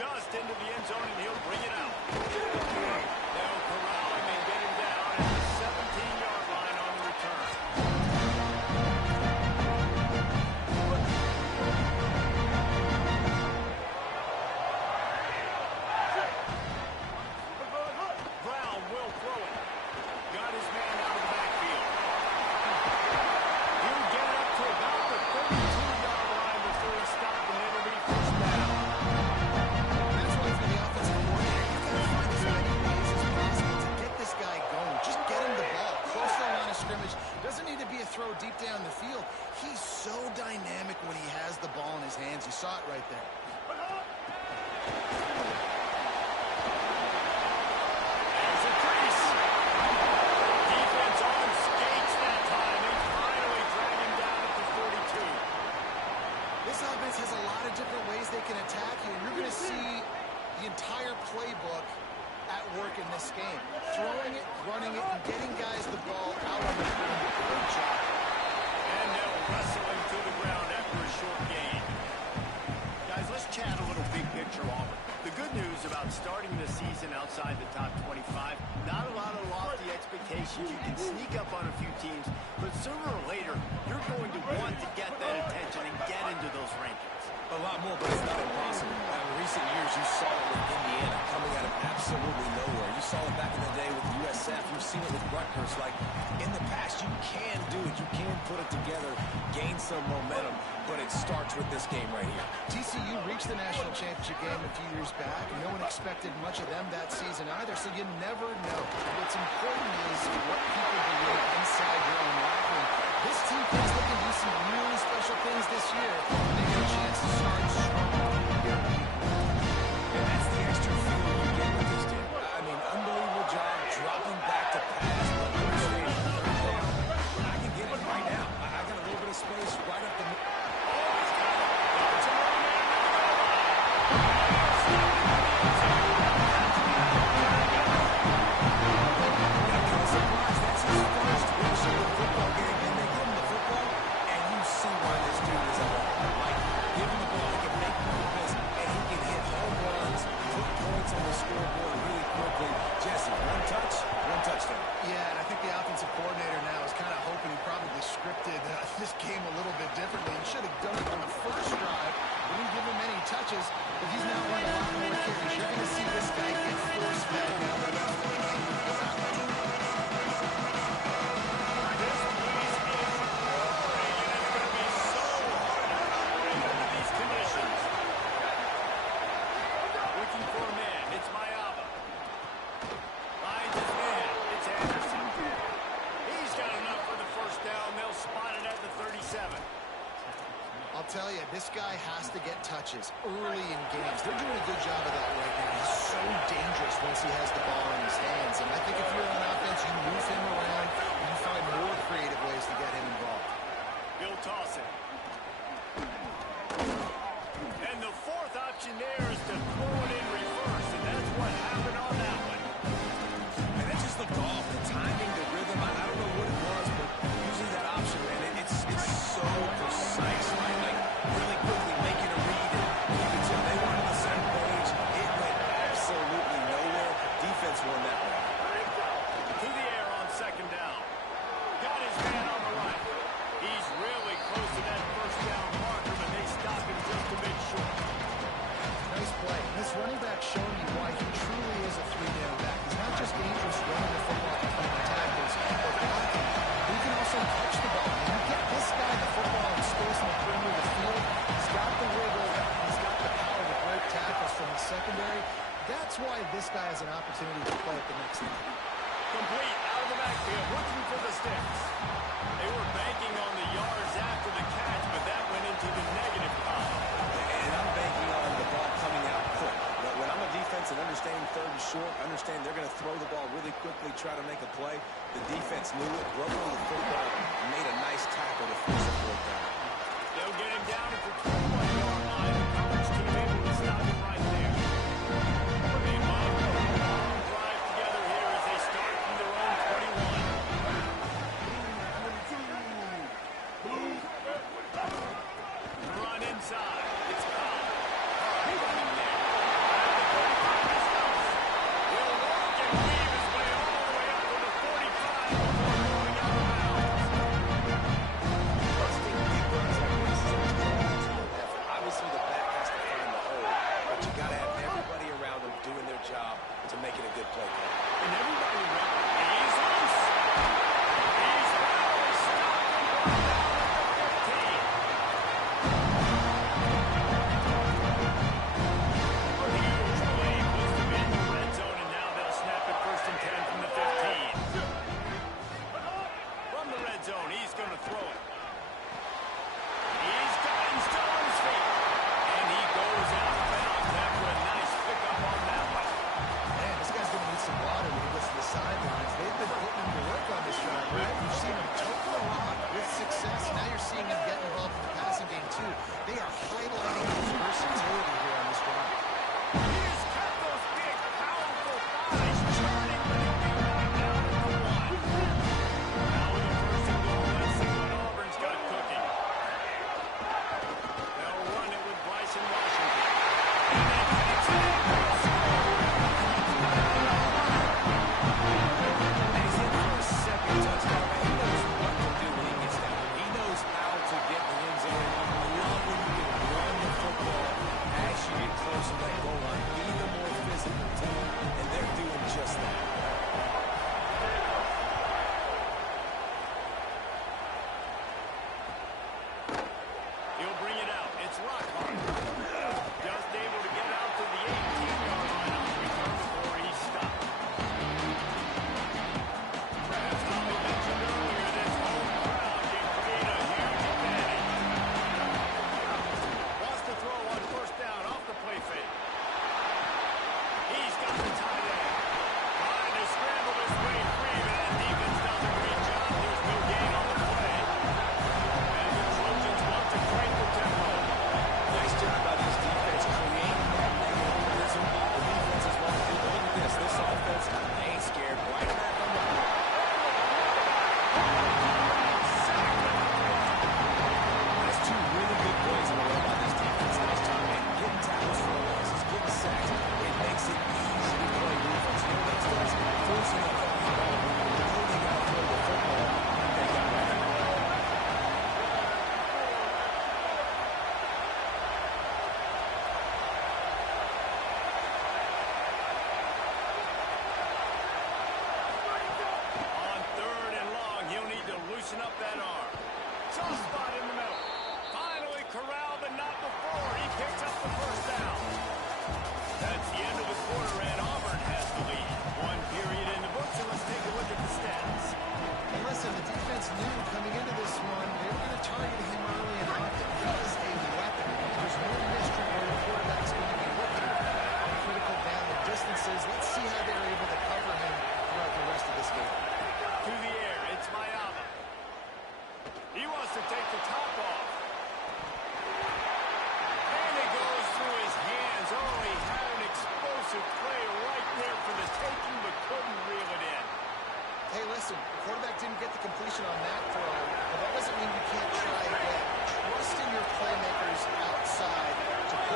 just into the end zone, and he'll bring it out. They'll corral him and get him down at the 17-yard line on the return. Brown will throw it. Got his man out of the backfield. He'll get it up to about the 32-yard line before he stopped, and it'll be first down. That's why for the offensive coordinator, you've got to find as many ways as possible to get this guy going. Just get him the ball close to the line of scrimmage. Doesn't need to be a throw deep down the field. He's so dynamic when he has the ball in his hands. You saw it right there. There's a crease. Defense on skates that time. They finally drag him down at the 42. This offense has a lot of different ways they can attack you. You're going to see the entire playbook at work in this game. Throwing it, running it, and getting guys the ball out on the field. Good job. And they'll wrestle him to the ground after a short gain. Guys, let's chat a little big picture Auburn. The good news about starting the season outside the top 25, not a lot of lofty expectations. You can sneak up on a few teams, but sooner or later, you're going to want to get that attention and get into those rankings. A lot more, but it's not impossible. In recent years, you saw it with Indiana coming out of absolutely nowhere. You saw it back in the day with USF. You've seen it with Rutgers. Like, in the past, you can do it. You can put it together, gain some momentum, but it starts with this game right here. TCU reached the national championship game a few years back. No one expected much of them that season either, so you never know. What's important is what people believe inside your own locker room. This team thinks they can do some really special things this year. They get a chance to start strong. And that's the extra feel you get with this team. I mean, unbelievable job dropping back to pass, but understanding third down. I can get it right now. I got a little bit of space right up the middle. This game a little bit differently. He should have done it on the first drive. We didn't give him any touches, but he's now running a lot more carries. You're going to see this guy get force fed now. This place is operating, and it's going to be so hard to operate under these conditions. Looking for a man. It's Mayava. Finds his man. It's Anderson. He's got enough for the first down. They'll spot it at the 37. I'll tell you, this guy has to get touches early in games. They're doing a good job of that right now. He's so dangerous once he has the ball in his hands. And I think if you're on offense, you move him around and you find more creative ways to get him involved. He'll toss it. And the fourth option there is to throw it in reverse, and that's what happened on that one. And it just looked off. The timing, the rhythm, I don't know what it was, but usually that option, man, it's so precise, right? Like, really quickly making a read, and you can tell they weren't on the same page. It went absolutely nowhere. Defense won that one. To the air on second down. Got his man on the right. He's really close to that first down marker, but they stop him just a bit short. Nice play. This running back showing you why he truly is a three-down back. He's not just dangerous running the football between the tackles or blocking. He can also catch the ball. When you get this guy the football in space in the perimeter of the field, he's got the wiggle, he's got the power to break tackles from the secondary. That's why this guy has an opportunity to play at the next level. Complete out of the backfield, looking for the sticks. They were banking on the yards after the catch, but that went into the negative column. And I'm banking on the ball coming out quick. When I'm a defense and understanding third and short, understand they're going to throw the ball really quickly, try to make a play. The defense knew it, broke on the football, made a nice tackle to force a fourth down. They'll get him down at the 21-yard line. The coverage team able to stop him right there. Meanwhile, drive together here as they start from their own 21. Run inside. It's Cobb. Running there.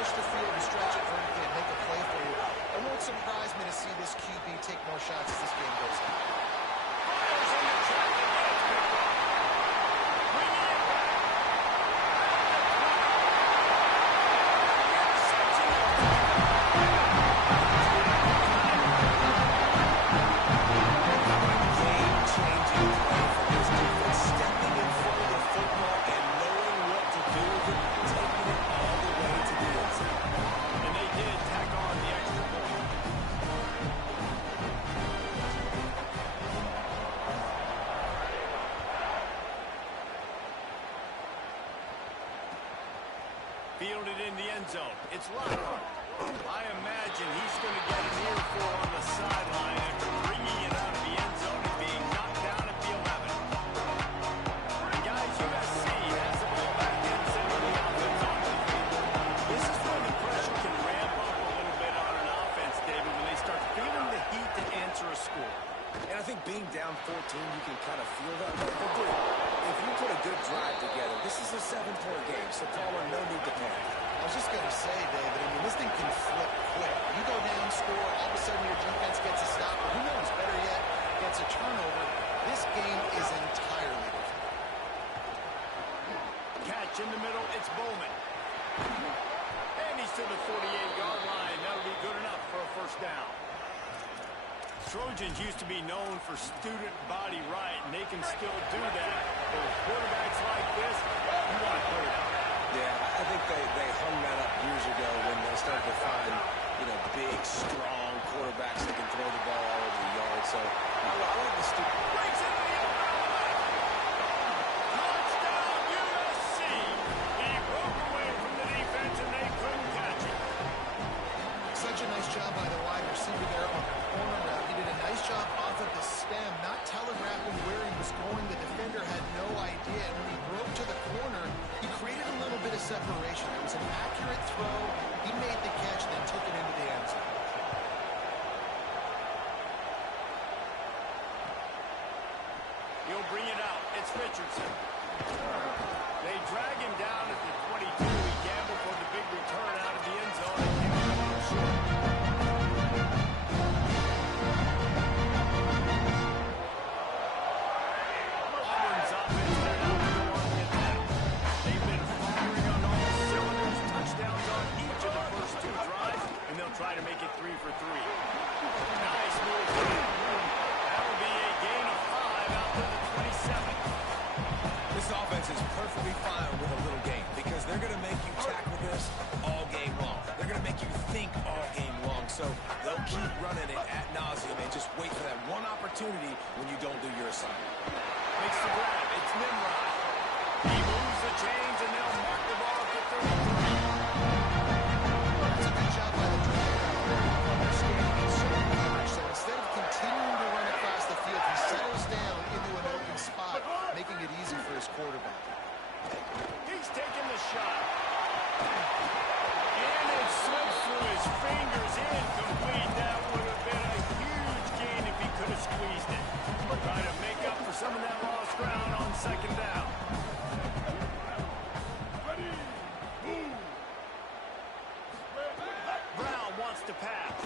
push the field and stretch it vertically and make a play for you. It won't surprise me to see this QB take more shots as this game goes on. Fires into traffic, and it's picked off. Bringing it back. Game-changing play for this defense, stepping in front of the football and knowing what to do with it, taking it all the way to the end zone. And they did tack on the extra point. Fielded in the end zone. It's Lockhart. I imagine he's going to get an earful on the sideline after bringing it out of the end zone and being knocked down at the 11. And guys, USC has the ball back in, sending the offense on the field. This is when the pressure can ramp up a little bit on an offense, David, when they start feeling the heat to answer a score. And I think being down 14, you can kind of feel that. But dude, if you put a good drive together, this is a 7-point game, so Palmer, no need to panic. I was just going to say, David, I mean, this thing can flip quick. You go down, score, all of a sudden your defense gets a stop, or who knows, better yet, gets a turnover. This game is entirely different. Catch in the middle, it's Bowman. And he's to the 48-yard line. That'll be good enough for a first down. Trojans used to be known for student body right, and they can still do that. But with quarterbacks like this, you want to put it out. Yeah, I think they hung that up years ago when they started to find, big, strong quarterbacks that can throw the ball all over the yard. So I like the student. Breaks into the open left. Touchdown, USC. He broke away from the defense, and they couldn't catch it. Such a nice job by the wide receiver there on the corner route. He did a nice job off of the stem, not telegraphing where he was going. The defender had no idea. And when he broke to the corner, he created a little bit of separation. It was an accurate throw. He made the catch, then took it into the end zone. He'll bring it out. It's Richardson. They drag him down at the 22. He gambled for the big return out of the end zone and came up a little short. Auburn's offense had out the door on the attack. They've been firing on all cylinders, touchdowns on each of the first two drives, and they'll try to make it 3 for 3. Nice move. That'll be a gain of 5 out to the 27. This offense is perfectly fine with a little game because they're going to make you tackle this all game long. They're going to make you think all game long. So they'll keep running it ad nauseum and just wait for that one opportunity when you don't do your assignment. Makes the grab. It's Nimrod. He moves the chains, and they'll mark the ball at the 33. That's a good job by the driver out there, understanding his zone coverage. So instead of continuing to run across the field, he settles down into an open spot, making it easy for his quarterback. He's taking the shot. And it slips through his fingers. Incomplete. That would have been a huge gain if he could have squeezed it. Try to make up for some of that lost ground on second down. Brown wants to pass.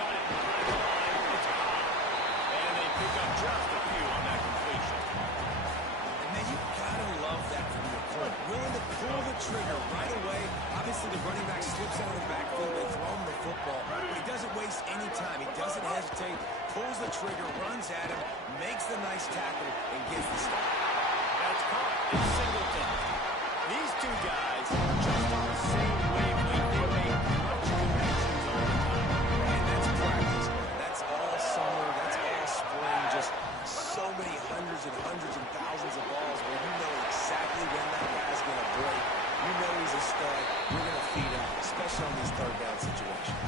Got it behind the line. It's Cobb. And they pick up just a few on that completion. And man, you gotta love that from your corner. Willing to pull the trigger right away. Obviously, the running back slips out of the backfield. They throw him the football. But he doesn't waste any time. He doesn't hesitate. Pulls the trigger, runs at him, makes the nice tackle, and gets the stop. That's caught. It's Singleton. These two guys are just on the same wavelength. They make much connections all the time. And that's practice. That's all summer. That's all spring. Just so many hundreds and thousands of balls where you know exactly when that guy's going to break. You know he's a stud. You're going to feed him, especially on these third down situations.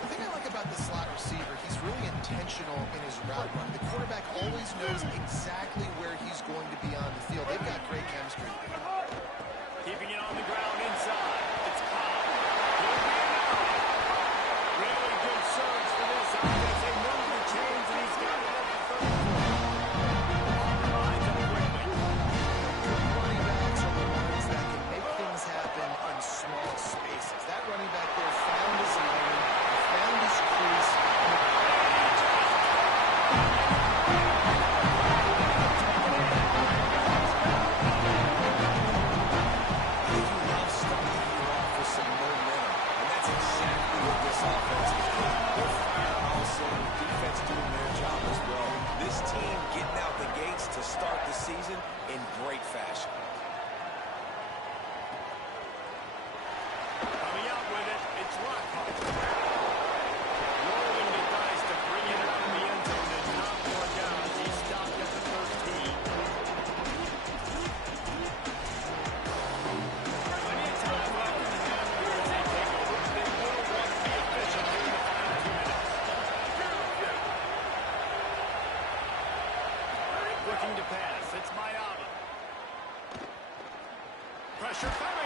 The thing I like about the slot receiver, he's really intentional in his route run. The quarterback always knows exactly where he's going to be on the field. They've got great chemistry. Keeping it on the ground inside. It's Cobb. He'll be out. Really good surge for this offense. They move the chains, and he's got it at the 34. Lines up quickly. Good running backs are the ones that can make things happen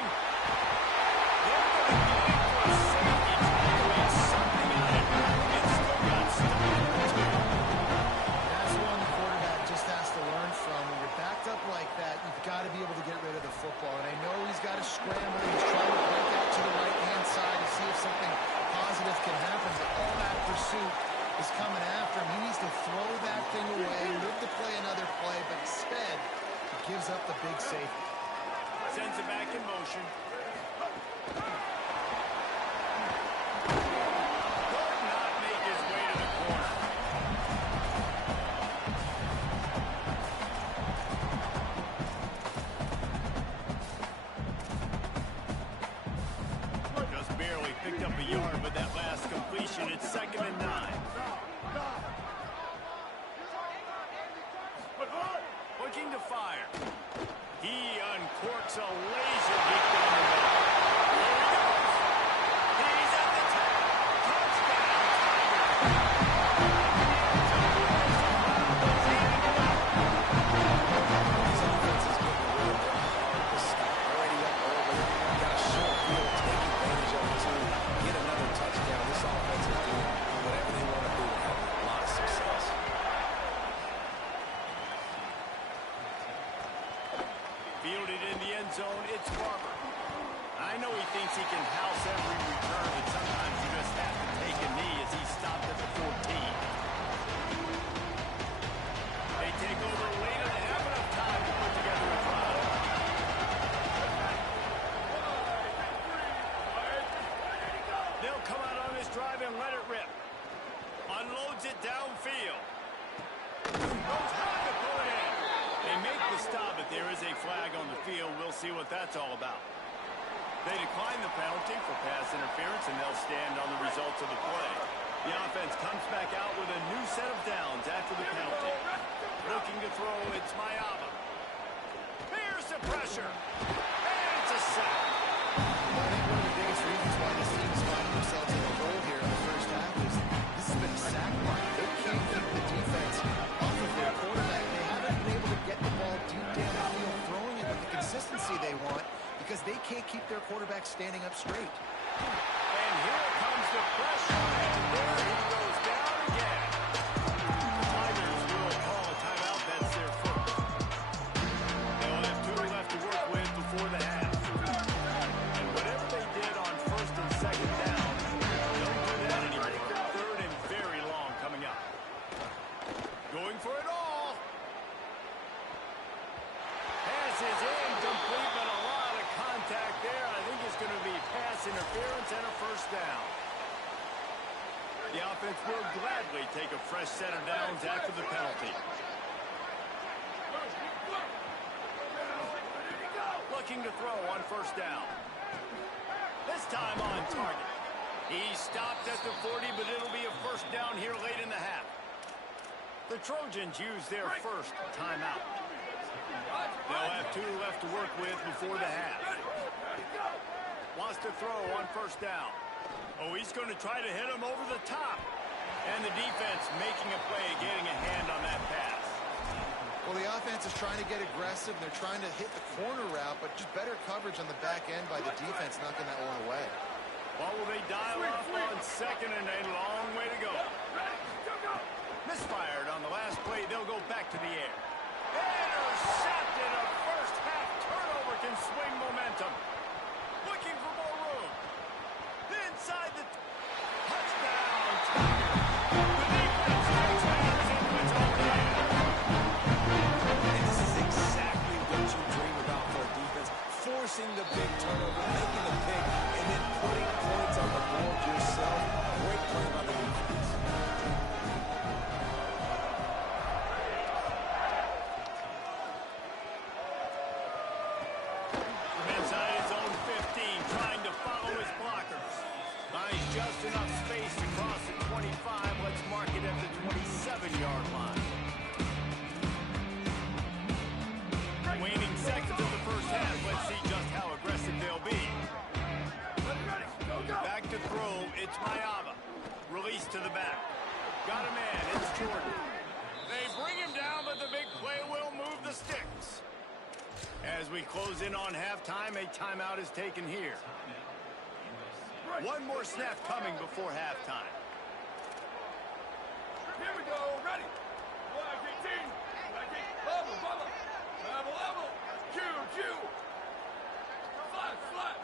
They're going to get it for a safety, trying to make something out of it. It still got stopped, too. That's one the quarterback just has to learn from. When you're backed up like that, you've got to be able to get rid of the football. And I know he's got to scramble. He's trying to break out to the right-hand side to see if something positive can happen. But all that pursuit is coming after him. He needs to throw that thing away, move to play another play, but instead he gives up the big safety. Sends it back in motion. Could not make his way to the corner. Just barely picked up a yard with that last completion. It's 2nd and 9. Looking to fire. He uncorks a laser deep down the middle. There he goes. He's at the top. Touchdown, These offenses get real hard to stop. Already up early. Got a short field. Take advantage of it, too. Get another touchdown. This offense is doing whatever they want to do to have a lot of success. fielded in the end zone. It's Barber. I know he thinks he can house every return, but sometimes you just have to take a knee as he stopped at the 14. They take over late and have enough time to put together a drive. They'll come out on this drive and let it rip. Unloads it downfield. Goes high to pull it in. They make the stop, but there is a flag on the field. We'll see what that's all about. They decline the penalty for pass interference, and they'll stand on the results of the play. The offense comes back out with a new set of downs after the penalty. Looking to throw, it's Mayava. Here's the pressure. And it's a sack. Well, I think one of the biggest reasons why this team is finding themselves in the hole here in the first half is this has been a sack market. They can't keep the defense off of their quarterback. They haven't been able to get the ball deep down the field, throwing it with the consistency they want because they can't keep their quarterback standing up straight. And here comes the pressure, and there he goes down again. The Tigers will call a timeout. That's their first. They'll have 2 left to work with before the half. And whatever they did on 1st and 2nd down, don't do that anymore. 3rd and very long coming up. Going for it all. Pass is incomplete, but a lot of contact there. I think it's going to be pass interference and a first down. The offense will gladly take a fresh set of downs after the penalty. Looking to throw on 1st down. This time on target. He stopped at the 40, but it'll be a first down here late in the half. The Trojans use their first timeout. They'll have 2 left to work with before the half. Wants to throw on 1st down. Oh, he's going to try to hit him over the top. And the defense making a play, getting a hand on that pass. Well, the offense is trying to get aggressive. They're trying to hit the corner route, but just better coverage on the back end by the defense knocking that one away. Well, will they dial up on 2nd and a long way to go? Misfired on the last play. They'll go back to the air. Intercepted. A first half turnover can swing momentum. Looking for more room. Inside the touchdown. The defense takes matters into its own hands. And this is exactly what you dream about for a defense. Forcing the big turnover, making the pick, and then putting points on the board yourself. Great play by the defense. From inside his own 15, trying to follow his blockers. Finds just enough space to cross the 25. Let's mark it at the 27-yard line. Waning seconds of the first half. Let's see just how aggressive they'll be. we close in on halftime, a timeout is taken here. One more snap coming before halftime. Here we go. Ready. Flag 18. Flag 8. Level, level. Level, level. Q, Q. Flash, flash.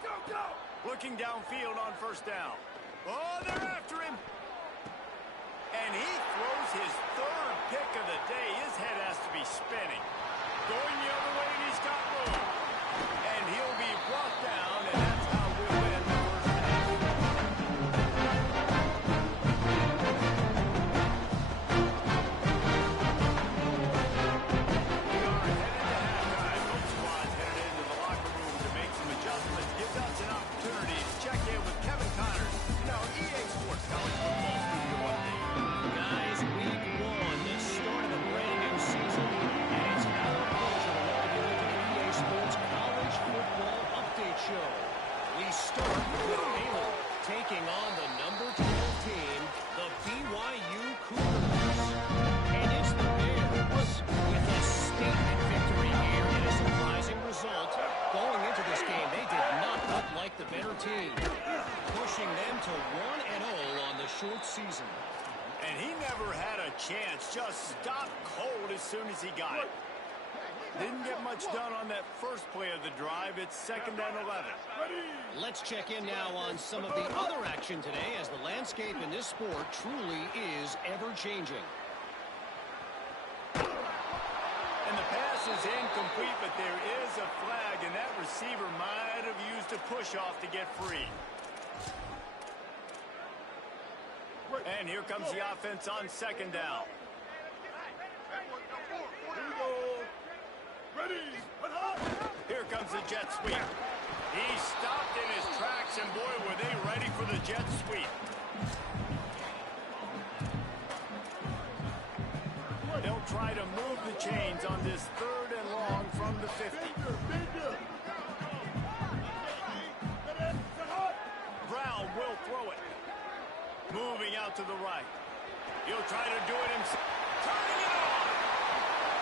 Go, go. Looking downfield on first down. Oh, they're after him. And he throws his third pick of the day. His head has to be spinning. Going the other way, and he's got room. And he'll be brought down, and that's how we'll win the first half. We are headed to halftime. Both squads headed into the locker room to make some adjustments. Gives us an opportunity to check in with Kevin Connors in our EA Sports College Football Studio update. Guys, week one, the start of a brand new season, and it's our pleasure to welcome you into the EA Sports College Football Update Show. We start with Baylor, taking on the number 12 team, the BYU Cougars. And it's the Bears with a statement victory here and a surprising result. Going into this game, they did not look like the better team, pushing them to 1-0 on the short season. And he never had a chance, just stopped cold as soon as he got it. Didn't get much done on that first play of the drive. It's 2nd and 11. Let's check in now on some of the other action today, as the landscape in this sport truly is ever-changing. And the pass is incomplete, but there is a flag, and that receiver might have used a push-off to get free. And here comes the offense on 2nd down. Here comes the jet sweep. He stopped in his tracks, and boy, were they ready for the jet sweep. They'll try to move the chains on this 3rd and long from the 50. Brown will throw it. Moving out to the right. He'll try to do it himself. Turning it on.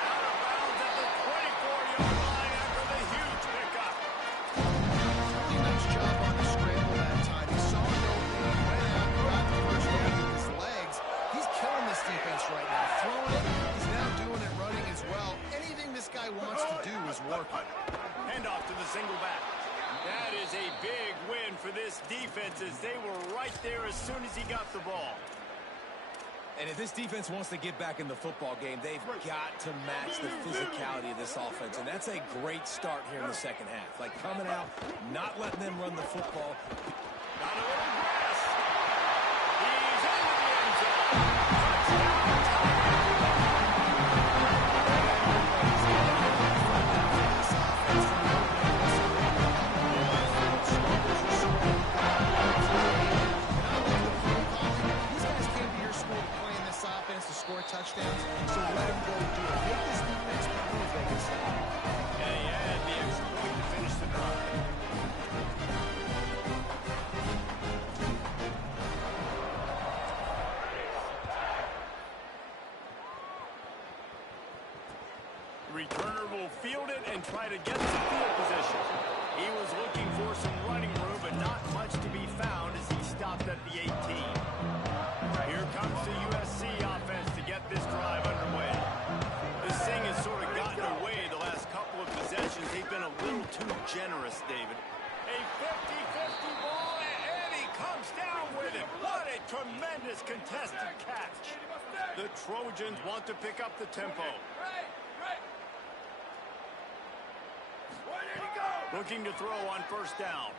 Out of bounds at the 24-yard line after the huge pickup. Really nice job on the scramble that time. He saw an opening, he went out, got the first down with his legs. He's killing this defense right now. Throwing it, he's now doing it running as well. Anything this guy wants to do is working. Handoff to the single back. That is a big win for this defense, as they were right there as soon as he got the ball. And if this defense wants to get back in the football game, they've got to match the physicality of this offense. And that's a great start here in the second half. Like coming out, not letting them run the football. Got a little grass. He's into the end zone. These guys came to your school to play in this offense to score touchdowns, so let them go do it. Make this defense prove they can stop. And he had the extra point to finish the drive. Returner will field it and try to get some field position. He was looking for some running room, but not much to be found as he stopped at the 18. Here comes the USC offense to get this drive underway. This thing has sort of gotten away the last couple of possessions. They've been a little too generous, David. A 50-50 ball, and he comes down with it. What a tremendous contested catch. The Trojans want to pick up the tempo. Looking to throw on first down.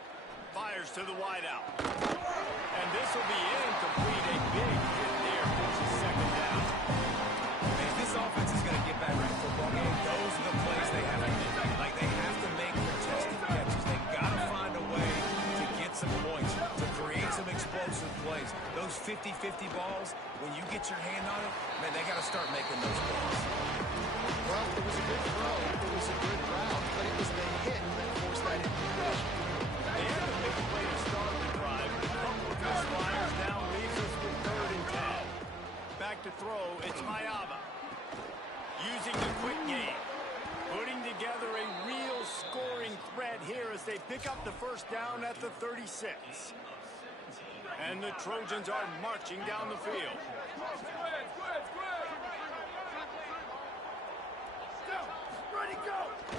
Fires to the wideout. And this will be incomplete. A big hit there. Forces 2nd down. If this offense is going to get back in the football game, those are the plays they have to make. Like, they have to make contested catches. They've got to find a way to get some points, to create some explosive plays. Those 50-50 balls, when you get your hand on it, man, they got to start making those plays. Well, it was a good throw, it was a good route, but it was the hit that forced that incompletion. They had a big play to start the drive. A couple of misfires now leaves us with 3rd and 10. Back to throw, it's Mayava. Using the quick game. as they pick up the first down at the 36. And the Trojans are marching down the field.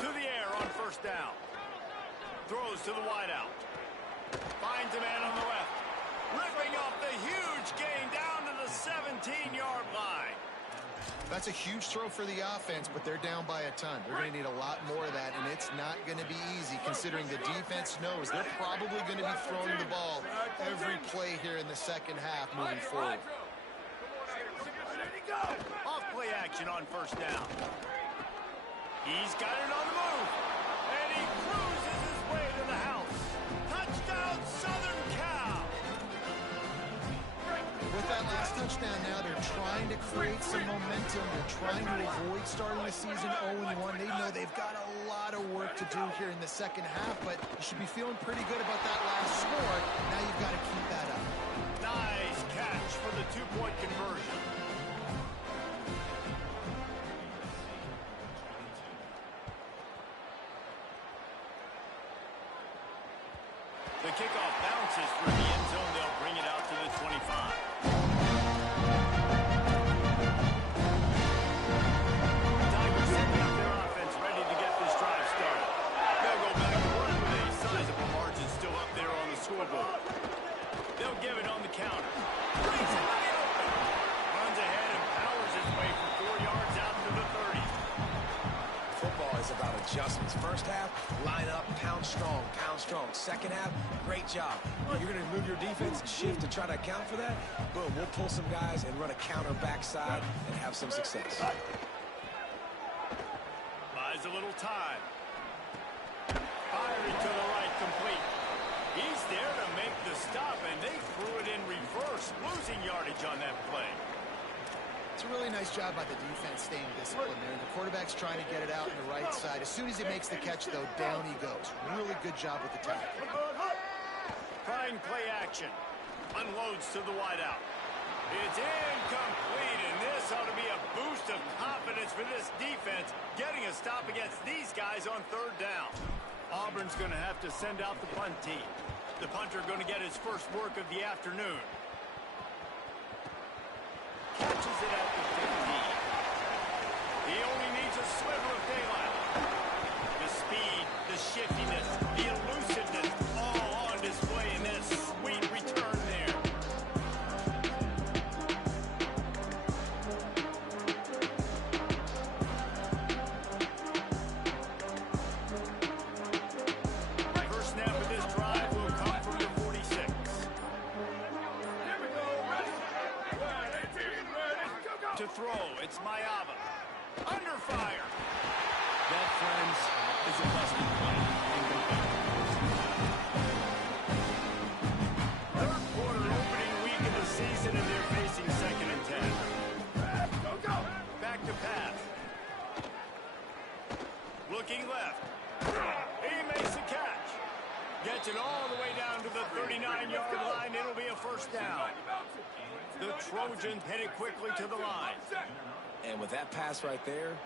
To the air on first down. Throws to the wideout. Finds a man on the left. Ripping off the huge gain down to the 17-yard line. That's a huge throw for the offense, but they're down by a ton. They're going to need a lot more of that, and it's not going to be easy considering the defense knows they're probably going to be throwing the ball every play here in the second half moving forward. Off play action on first down. He's got it on the move, and he cruises his way to the house. Touchdown, Southern Cal! With that last touchdown now, they're trying to create some momentum. They're trying to avoid starting the season 0-1. They know they've got a lot of work to do here in the second half, but you should be feeling pretty good about that last score. Now you've got to keep that up. Nice catch for the two-point conversion. The kickoff bounces through the end zone. They'll bring it out to the 25. Tigers setting up their offense, ready to get this drive started. They'll go back to work with a sizable margin still up there on the scoreboard. They'll give it on the counter. Brings it wide open. Runs ahead and powers his way for 4 yards out to the 30. Football is about adjustments. First half, line up, pound strong, pound strong. Second half, great job. You're going to move your defense, shift to try to account for that. Boom, we'll pull some guys and run a counter backside and have some success. Buys a little time. Firing to the right, complete. He's there to make the stop, and they threw it in reverse, losing yardage on that play. It's a really nice job by the defense staying disciplined there. The quarterback's trying to get it out on the right side. As soon as he makes the catch, though, down he goes. Really good job with the tackle. Trying play action. Unloads to the wideout. It's incomplete, and this ought to be a boost of confidence for this defense, getting a stop against these guys on third down. Auburn's going to have to send out the punt team. The punter going to get his first work of the afternoon. Catches it at the 15. He only needs a sliver of daylight. The speed, the shiftiness, the elusiveness, all on display in this sweet return there. First snap of this drive will come from the 46. To throw, it's Mayava. Under fire. That, friends, is a busted play. Third quarter opening week of the season, and they're facing 2nd and 10. Back to pass. Looking left. He makes a catch. Gets it all the way down to the 39-yard line. It'll be a first down. The Trojans headed quickly to the line. And with that pass right there,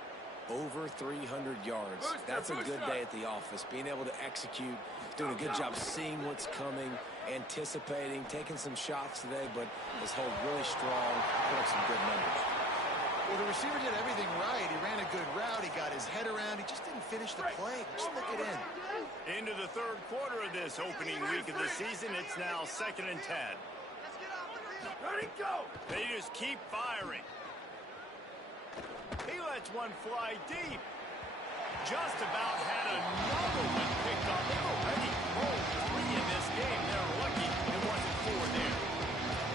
over 300 yards. That's a good day at the office. Being able to execute, doing a good job seeing what's coming, anticipating, taking some shots today, but his hold really strong, put up some good numbers. Well, the receiver did everything right. He ran a good route. He got his head around. He just didn't finish the play. Just look it in. Into the third quarter of this opening week of the season, it's now 2nd and 10. Ready, go! They just keep firing. He lets one fly deep. Just about had another one picked up. They've already rolled 3 in this game. They're lucky it wasn't 4 there.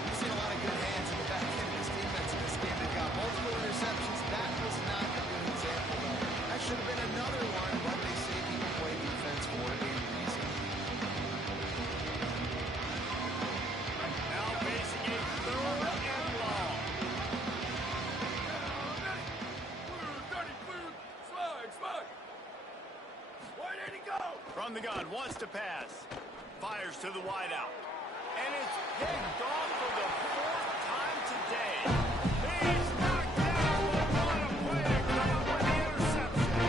We've seen a lot of good hands in the back end of this defense in this game. They've got multiple interceptions. That was not a good example, though. That should have been another one, but they say people play defense for a reason. Now facing a 3rd and long. From the gun, wants to pass. Fires to the wideout. And it's picked off for the 4th time today. He's knocked down. What a play to come up with the interception.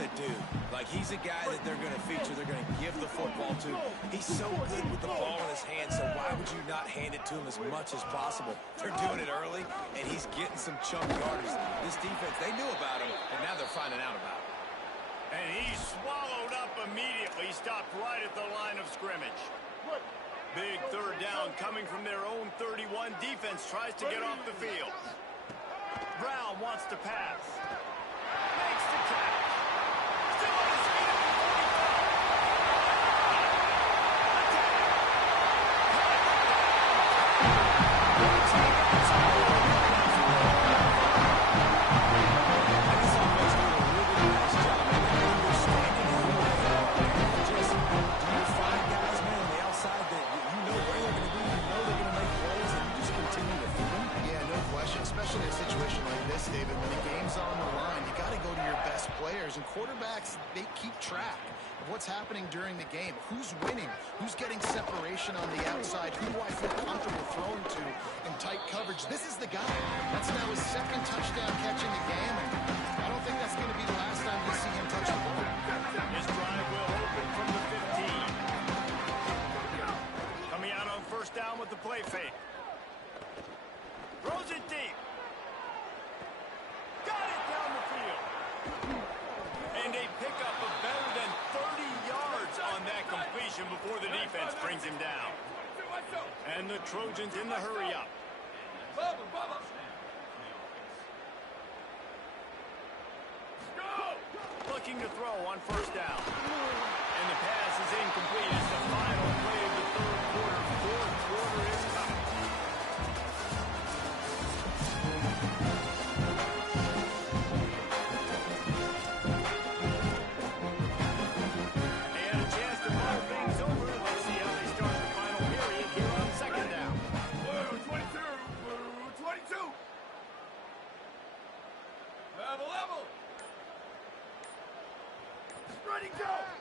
a dude. Like, he's a guy that they're going to feature, they're going to give the football to. He's so good with the ball in his hands, so why would you not hand it to him as much as possible? They're doing it early, and he's getting some chunk yardage. This defense, they knew about him, and now they're finding out about him. And he's swallowed up immediately, stopped right at the line of scrimmage. Big third down coming from their own 31. Defense tries to get off the field. Brown wants to pass. Makes the catch. Still on his feet at the 45. Especially in a situation like this, David, when the game's on the line, you got to go to your best players. And quarterbacks, they keep track of what's happening during the game. Who's winning? Who's getting separation on the outside? Who do I feel comfortable throwing to in tight coverage? This is the guy. That's now his second touchdown catch in the game. And I don't think that's going to be the last time we see him touch the ball. His drive will open from the 15. Coming out on first down with the play fake. Throws it deep. Got it down the field. And a pickup of better than 30 yards on that completion before the defense brings him down. And the Trojans in the hurry up. Looking to throw on first down. And the pass is incomplete. It's the final play of the third quarter. Fourth quarter is coming.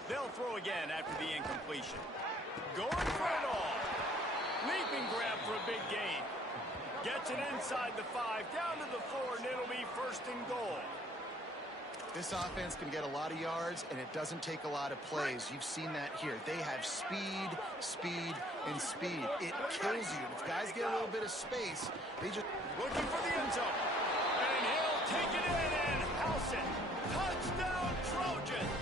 They'll throw again after the incompletion. Going for it all. Leaping grab for a big gain. Gets it inside the 5, down to the 4, and it'll be first and goal. This offense can get a lot of yards, and it doesn't take a lot of plays. You've seen that here. They have speed, speed, and speed. It kills you. If guys get a little bit of space, they just... Looking for the end zone. And he'll take it in and house it. Touchdown, Trojans.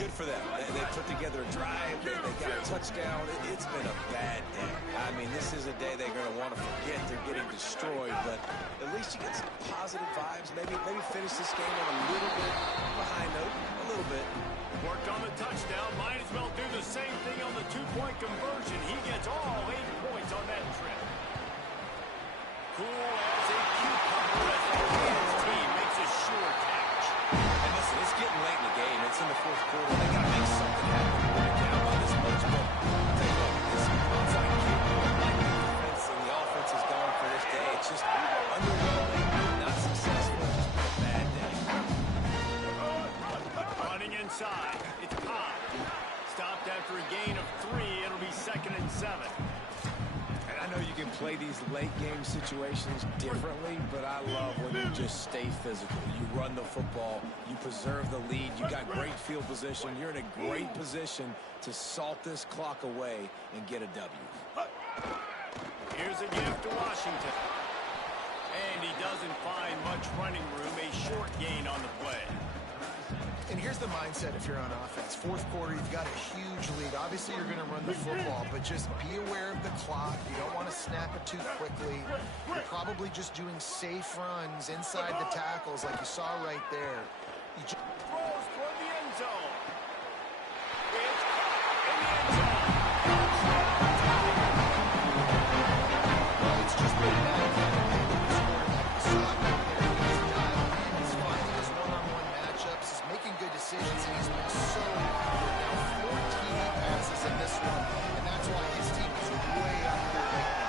Good for them. They put together a drive. They got a touchdown. It's been a bad day. I mean, this is a day they're going to want to forget. They're getting destroyed, but at least you get some positive vibes. Maybe finish this game on a little bit behind note. A little bit. Worked on the touchdown. Might as well do the same thing on the two-point conversion. He gets all 8 points on that trip. Cool as a cucumber as the Kansas team makes a sure catch. And listen, it's getting late in the game. It's in the fourth quarter. They got to make something happen to bring it down by this much. But I'll tell you what, this onside kick, like the defense and the offense is going for this day. It's just underwhelming, not successful, just a bad day. Running inside. It's Cobb. Stopped after a gain of 3. It'll be 2nd and 7. And I know you can play these late game situations differently, but I love when you just stay physical. You run the football, you preserve the lead, you got great field position, you're in a great position to salt this clock away and get a W. Here's a gift to Washington. And he doesn't find much running room, a short gain on the play. And here's the mindset if you're on offense. Fourth quarter, you've got a huge lead. Obviously, you're going to run the football, but just be aware of the clock. You don't want to snap it too quickly. You're probably just doing safe runs inside the tackles like you saw right there. You just Throws toward the end zone. It's in the end zone. Well, it's just been bad kind of thing with this quarterback. You saw it right there. He's dialed in. He's finding his one-on-one matchups. He's making good decisions, and he's been so good. Now 14 passes in this one, and that's why his team is way up there right now.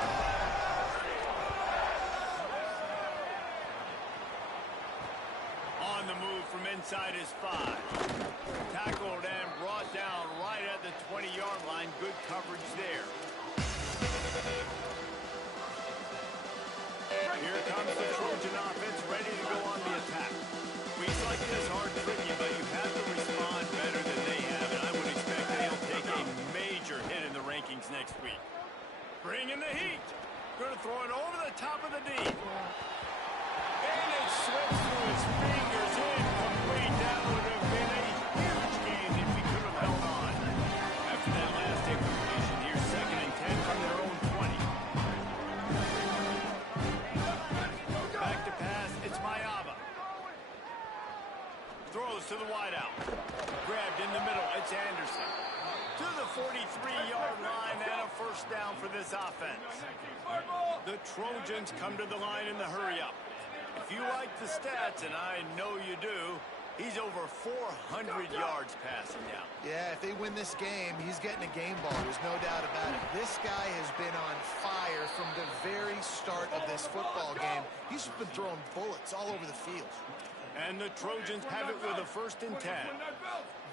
On the move from inside his 5. Tackled and brought down right at the 20-yard line. Good coverage there. Here comes the Trojan offense ready to go on the attack. Weeks like this Throws to the wideout. Grabbed in the middle. It's Anderson. To the 43-yard line and a first down for this offense. The Trojans come to the line in the hurry-up. If you like the stats, and I know you do, he's over 400 yards passing now. Yeah, if they win this game, he's getting a game ball. There's no doubt about it. This guy has been on fire from the very start of this football game. He's been throwing bullets all over the field. And the Trojans have it with a 1st and 10.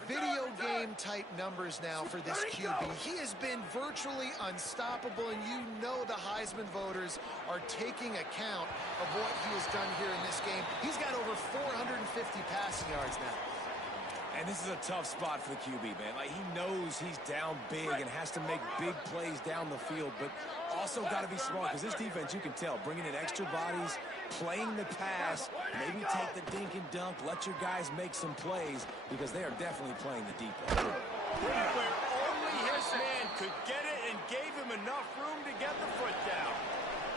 Video game type numbers now for this QB. He has been virtually unstoppable, and you know the Heisman voters are taking account of what he has done here in this game. He's got over 450 passing yards now. And this is a tough spot for the QB, man. Like, he knows he's down big and has to make big plays down the field, but also got to be smart, because this defense, you can tell, bringing in extra bodies, playing the pass, maybe take the dink and dunk, let your guys make some plays, because they are definitely playing the deep end. Where only his man could get it and gave him enough room to get the foot down.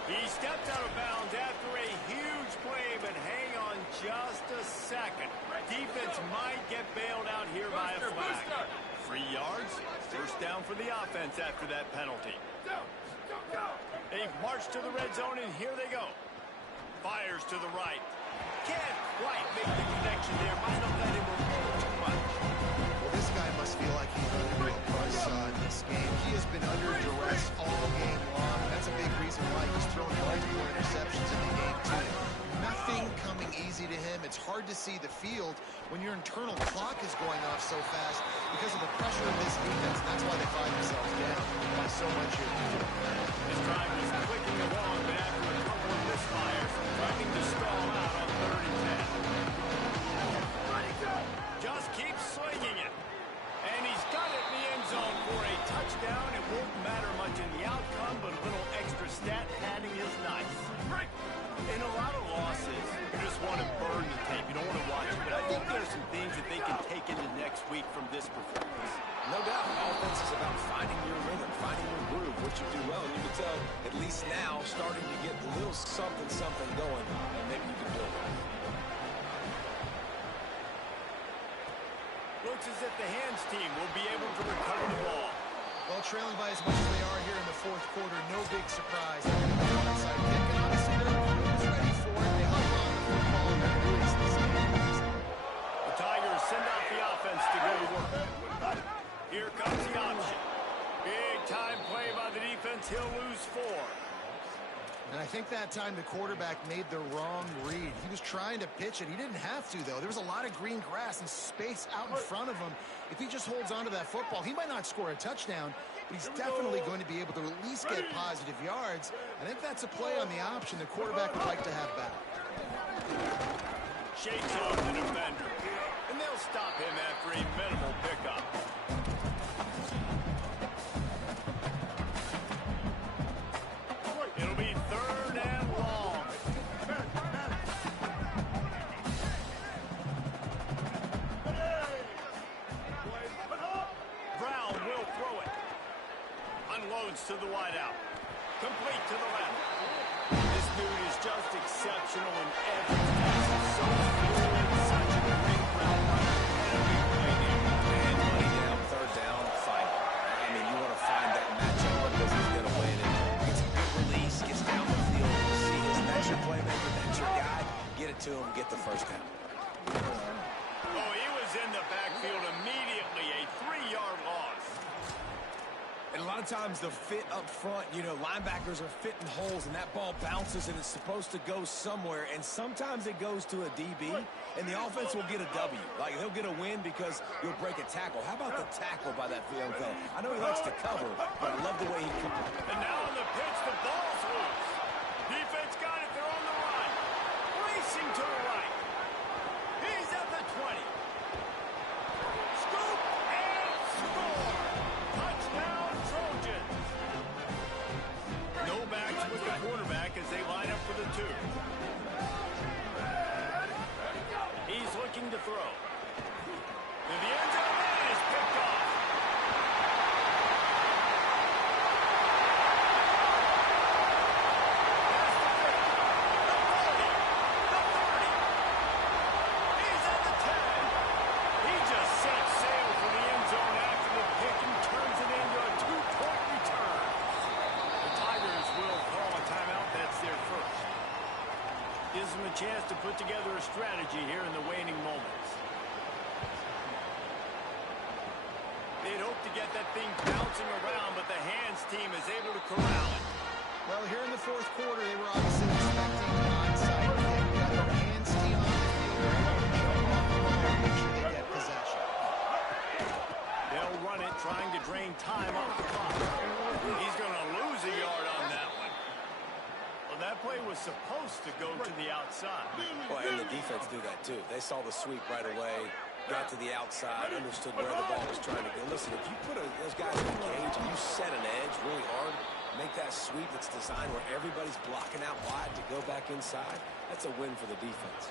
He stepped out of bounds after a huge play, but hang on just a second. Defense might get bailed out here by a flag. 3 yards, first down for the offense after that penalty. They march to the red zone, and here they go. Fires to the right. Can't quite make the connection there. Might have let him remove too much. Well, this guy must feel like he's under a buzzsaw in this game. He has been under duress all game long. That's a big reason why he's thrown multiple interceptions in the game, too. Nothing coming easy to him. It's hard to see the field when your internal clock is going off so fast because of the pressure of this defense. And that's why they find themselves down by so much here. His drive was clicking along, but after a couple of misfires, threatening to stall out on 3rd and 10. Just keep swinging it. And he's got it in the end zone for a touchdown. It won't matter much in the outcome, but a little extra stat padding is nice. In a lot of losses, you just want to burn the tape. You don't want to watch it. But I think there's some things that they can take into next week from this performance. No doubt, offense is about finding your rhythm, finding your groove, what you do well. And you can tell, at least now, starting to get a little something going, and maybe you can build it. Looks as if the hands team will be able to recover the ball. Well, trailing by as much as they are here in the 4th quarter, no big surprise. They're going to be onside kick, and honestly, their crew is ready for it. They hung on the football and they're released this game. The Tigers send out the offense to go to work. Here comes the option. Big time play by the defense. He'll lose 4. And I think that time the quarterback made the wrong read. He was trying to pitch it. He didn't have to, though. There was a lot of green grass and space out in front of him. If he just holds on to that football, he might not score a touchdown, but he's definitely going to be able to at least get positive yards. And if that's a play on the option, the quarterback would like to have back. Shakes off the defender. And they'll stop him after a minimal pickup. It'll be 3rd and long. Brown will throw it. Unloads to the wideout. Complete to the left. This dude is just exceptional in every facet. So fluid, such a great route runner, and a big playmaker. And money down, 3rd down, fight. I mean, you want to find that matchup because he's going to win. And gets a good release, gets down the field. You see his, that's your playmaker, that's your guy. Get it to him, get the first down. Oh, he was in the backfield immediately. A 3-yard loss. And a lot of times the fit up front, you know, linebackers are fitting holes and that ball bounces and it's supposed to go somewhere. And sometimes it goes to a DB and the offense will get a W. Like, they'll get a win because you'll break a tackle. How about the tackle by that field fella? I know he likes to cover, but I love the way he can. And now on the pitch, the ball's loose. Defense got it. They're on the run. Racing to the right. He's at the 20. Scoop and score. Touchdown, Trojans. No backs with the quarterback as they line up for the 2. He's looking to throw. To the end zone, and is picked off. Past the 50, the 40, the 30. He's at the 10. chance to put together a strategy here in the waning moments. They'd hope to get that thing bouncing around, but the hands team is able to corral it. Well, here in the fourth quarter, they were obviously expecting an onside kick. We got their hands team on the field. They're able to jump off the ball and make sure they get possession. They'll run it, trying to drain time off the clock. He's going to lose a yard on that one. Well, that play was supposed to go to the outside. Well, and the defense do that too. They saw the sweep right away, got to the outside, understood where the ball was trying to go. Listen, if you put those guys in the cage and you set an edge really hard, make that sweep that's designed where everybody's blocking out wide to go back inside, that's a win for the defense.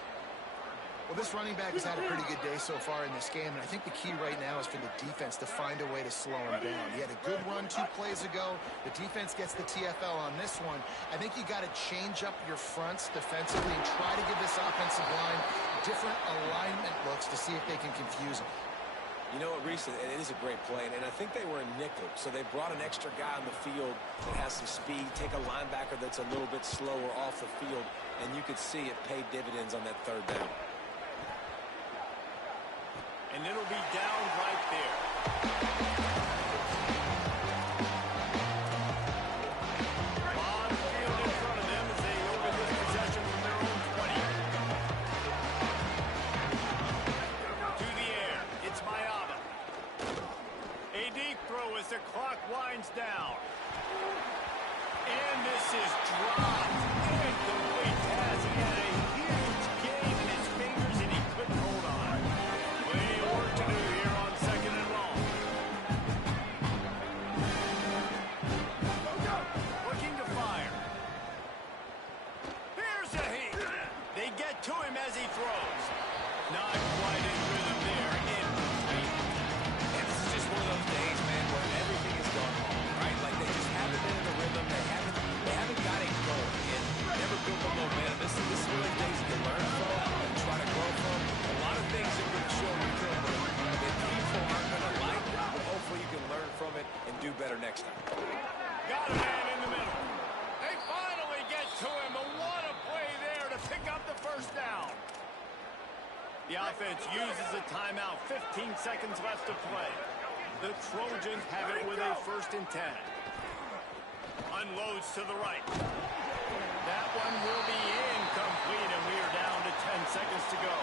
Well, this running back has had a pretty good day so far in this game, and I think the key right now is for the defense to find a way to slow him down. He had a good run 2 plays ago. The defense gets the TFL on this one. I think you got to change up your fronts defensively and try to give this offensive line different alignment looks to see if they can confuse him. You know what, Reese, it is a great play, and I think they were in nickel, so they brought an extra guy on the field that has some speed, take a linebacker that's a little bit slower off the field, and you could see it paid dividends on that third down. And it'll be down right there. On the field in front of them as they open this possession from their own 20. To the air. It's Mayava. A deep throw as the clock winds down. And this is dropped. Incomplete pass. He had a huge gain in his fingers and he couldn't hold on. Plenty of work to do here on 2nd and long. Looking to fire. Here's a heat. They get to him as he throws. Not quite in rhythm there. Incomplete. And this is just one of those days, man, where everything has gone wrong, right? Like they just haven't been in the rhythm. They haven't got it going. And never built the momentum. This is one of those days you can learn from and try to grow from. A lot of things are going to show in film that people aren't going to like, but hopefully you can learn from it and do better next time. Got a man in the middle. They finally get to him. And what a play there to pick up the first down. The offense uses a timeout. 15 seconds left to play. The Trojans have it with a 1st and 10. Unloads to the right. That one will be incomplete, and we are down to 10 seconds to go.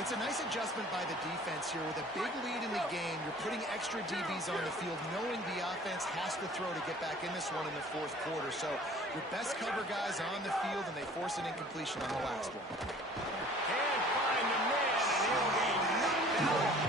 It's a nice adjustment by the defense here. With a big lead in the game, you're putting extra DBs on the field, knowing the offense has to throw to get back in this one in the 4th quarter. So your best cover guys on the field, and they force an incompletion on the last one. Can't find the man, and he'll be knocked out.